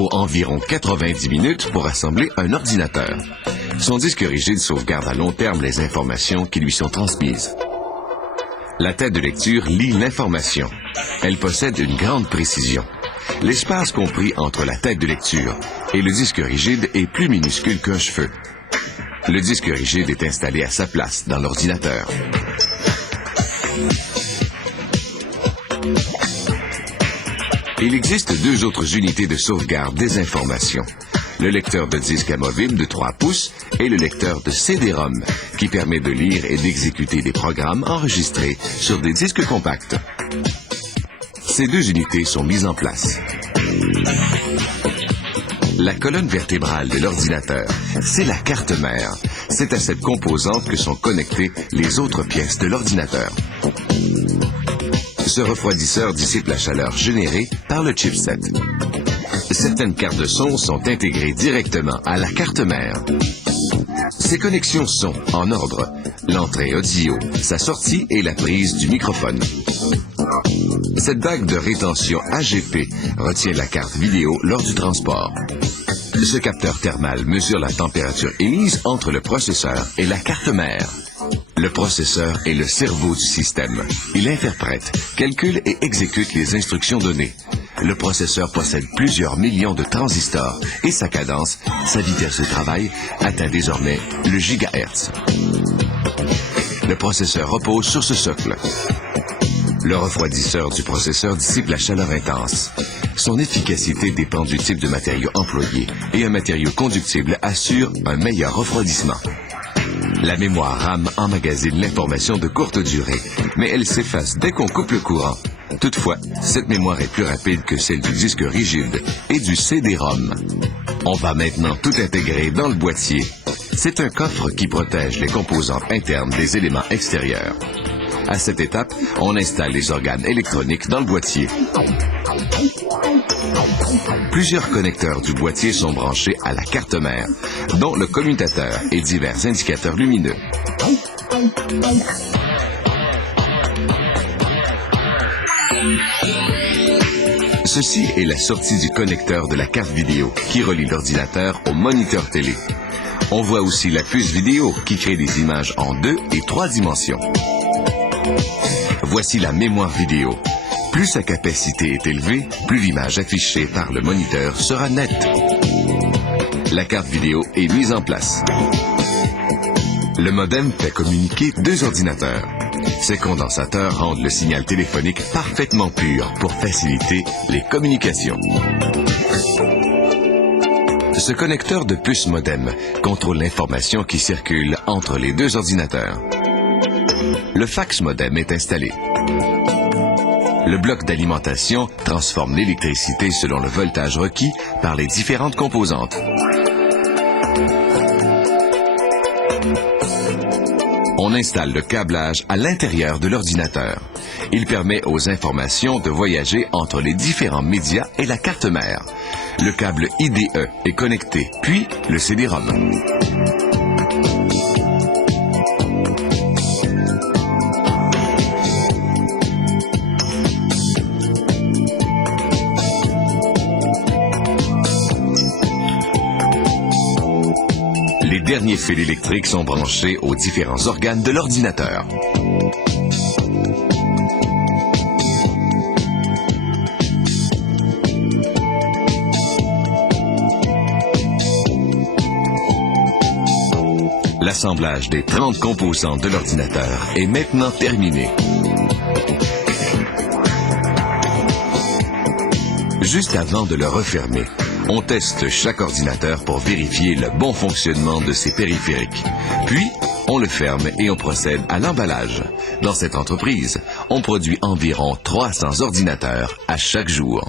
faut environ 90 minutes pour assembler un ordinateur. Son disque rigide sauvegarde à long terme les informations qui lui sont transmises. La tête de lecture lit l'information. Elle possède une grande précision. L'espace compris entre la tête de lecture et le disque rigide est plus minuscule qu'un cheveu. Le disque rigide est installé à sa place dans l'ordinateur. Il existe deux autres unités de sauvegarde des informations. Le lecteur de disque amovible de 3 pouces et le lecteur de CD-ROM, qui permet de lire et d'exécuter des programmes enregistrés sur des disques compacts. Ces deux unités sont mises en place. La colonne vertébrale de l'ordinateur, c'est la carte mère. C'est à cette composante que sont connectées les autres pièces de l'ordinateur. Ce refroidisseur dissipe la chaleur générée par le chipset. Certaines cartes de son sont intégrées directement à la carte mère. Ces connexions sont en ordre: l'entrée audio, sa sortie et la prise du microphone. Cette bague de rétention AGP retient la carte vidéo lors du transport. Ce capteur thermal mesure la température émise entre le processeur et la carte mère. Le processeur est le cerveau du système. Il interprète, calcule et exécute les instructions données. Le processeur possède plusieurs millions de transistors et sa cadence, sa vitesse de travail, atteint désormais le gigahertz. Le processeur repose sur ce socle. Le refroidisseur du processeur dissipe la chaleur intense. Son efficacité dépend du type de matériau employé et un matériau conductible assure un meilleur refroidissement. La mémoire RAM emmagasine l'information de courte durée, mais elle s'efface dès qu'on coupe le courant. Toutefois, cette mémoire est plus rapide que celle du disque rigide et du CD-ROM. On va maintenant tout intégrer dans le boîtier. C'est un coffre qui protège les composantes internes des éléments extérieurs. À cette étape, on installe les organes électroniques dans le boîtier. Plusieurs connecteurs du boîtier sont branchés à la carte mère, dont le commutateur et divers indicateurs lumineux. Ceci est la sortie du connecteur de la carte vidéo qui relie l'ordinateur au moniteur télé. On voit aussi la puce vidéo qui crée des images en 2 et 3 dimensions. Voici la mémoire vidéo. Plus sa capacité est élevée, plus l'image affichée par le moniteur sera nette. La carte vidéo est mise en place. Le modem fait communiquer deux ordinateurs. Ces condensateurs rendent le signal téléphonique parfaitement pur pour faciliter les communications. Ce connecteur de puce modem contrôle l'information qui circule entre les deux ordinateurs. Le fax modem est installé. Le bloc d'alimentation transforme l'électricité selon le voltage requis par les différentes composantes. On installe le câblage à l'intérieur de l'ordinateur. Il permet aux informations de voyager entre les différents médias et la carte mère. Le câble IDE est connecté, puis le CD-ROM. Les derniers fils électriques sont branchés aux différents organes de l'ordinateur. L'assemblage des 30 composantes de l'ordinateur est maintenant terminé. Juste avant de le refermer, on teste chaque ordinateur pour vérifier le bon fonctionnement de ses périphériques. Puis, on le ferme et on procède à l'emballage. Dans cette entreprise, on produit environ 300 ordinateurs à chaque jour.